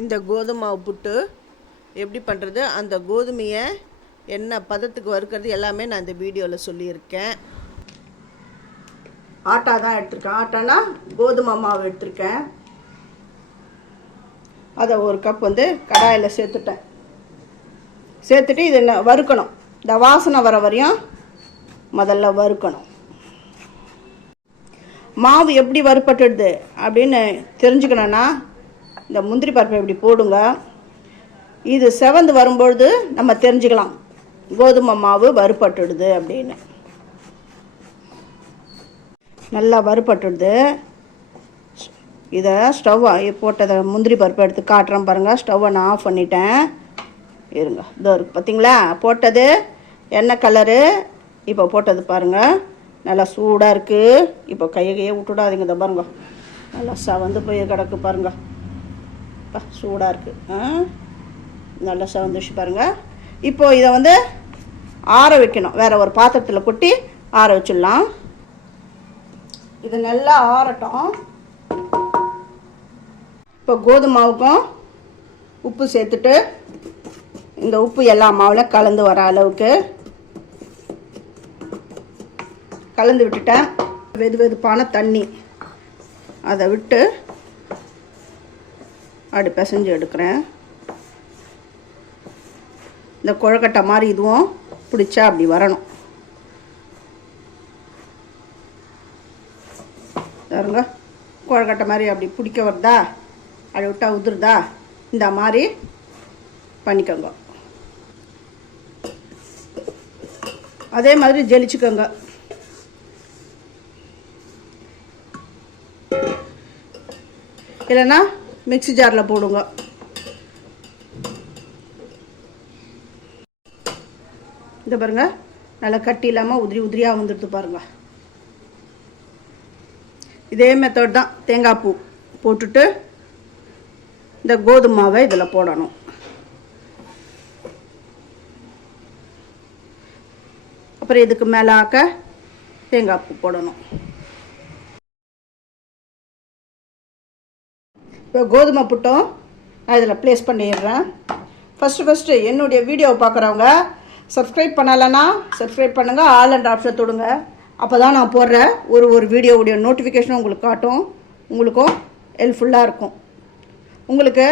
இந்த கோதுமை மாவு புட்டு எப்படி பண்ணுறது, அந்த கோதுமையை என்ன பதத்துக்கு வறுக்கிறது எல்லாமே நான் இந்த வீடியோவில் சொல்லியிருக்கேன். ஆட்டா தான் எடுத்திருக்கேன். ஆட்டானா கோதுமை மாவு எடுத்திருக்கேன். அதை ஒரு கப் கடாயில் சேர்த்துட்டேன். சேர்த்துட்டு இதை வறுக்கணும். இந்த வாசனை வர வரையும் முதல்ல வறுக்கணும். மாவு எப்படி வறுப்பட்டுடுது அப்படின்னு தெரிஞ்சுக்கணுன்னா இந்த முந்திரி பருப்பை இப்படி போடுங்க. இது செவந்து வரும்பொழுது நம்ம தெரிஞ்சுக்கலாம் கோதுமை மாவு வறுப்பட்டுடுது அப்படின்னு. நல்லா வறுப்பட்டுடுது. இதை ஸ்டவ்வை போட்டதை முந்திரி பருப்பை எடுத்து காட்டுறேன் பாருங்கள். ஸ்டவ்வை நான் ஆஃப் பண்ணிட்டேன். இருங்க, இதோ இருக்குது பார்த்தீங்களா. போட்டது எண்ணெய் கலரு. இப்போ போட்டது பாருங்கள் நல்லா சூடாக இருக்குது. இப்போ கையை விட்டுடாதீங்க. இதை பாருங்க நல்லா செவந்து போய் கிடக்கு பாருங்க. சூடாக இருக்குது. நல்லா செவந்துச்சு பாருங்கள். இப்போ இதை ஆற வைக்கணும். வேறு ஒரு பாத்திரத்தில் கொட்டி ஆற வச்சிடலாம். இது நல்லா ஆறட்டும். இப்போ கோதுமை மாவுக்கும் உப்பு சேர்த்துட்டு இந்த உப்பு எல்லா மாவில் கலந்து வர அளவுக்கு கலந்து விட்டுட்டேன். வெது வெதுப்பான தண்ணி அதை விட்டு அப்படி பிசைஞ்சு எடுக்கிறேன். இந்த கொழுக்கட்டை மாதிரி இதுவும் பிடிச்சா அப்படி வரணும். பாருங்க, கொழுக்கட்டை மாதிரி அப்படி பிடிக்க வருதா, அப்படி விட்டால் உதிருதா, இந்த மாதிரி பண்ணிக்கோங்க. அதே மாதிரி ஜெலிச்சுக்கோங்க. இல்லைன்னா மிக்ஸி ஜாரில் போடுங்க. இந்த பாருங்க நல்லா கட்டி இல்லாமல் உதிரி உதிரியாக வந்துடுது பாருங்க. இதே மெத்தட் தான். தேங்காய் பூ போட்டுட்டு இந்த கோதுமை மாவை இதில் போடணும். அப்புறம் இதுக்கு மேலாக்க தேங்காய் பூ போடணும். இப்போ கோதுமை புட்டும் நான் இதில் ப்ளேஸ் பண்ணிடுறேன். ஃபஸ்ட்டு என்னுடைய வீடியோவை பார்க்குறவங்க சப்ஸ்கிரைப் பண்ணலைன்னா சப்ஸ்கிரைப் பண்ணுங்கள். ஆல் அண்ட் ஆப்ஷன் தொடுங்க. அப்போ தான் நான் போடுற ஒரு வீடியோவுடைய நோட்டிஃபிகேஷனும் உங்களுக்கு காட்டும். உங்களுக்கும் ஹெல்ப்ஃபுல்லாக இருக்கும். உங்களுக்கு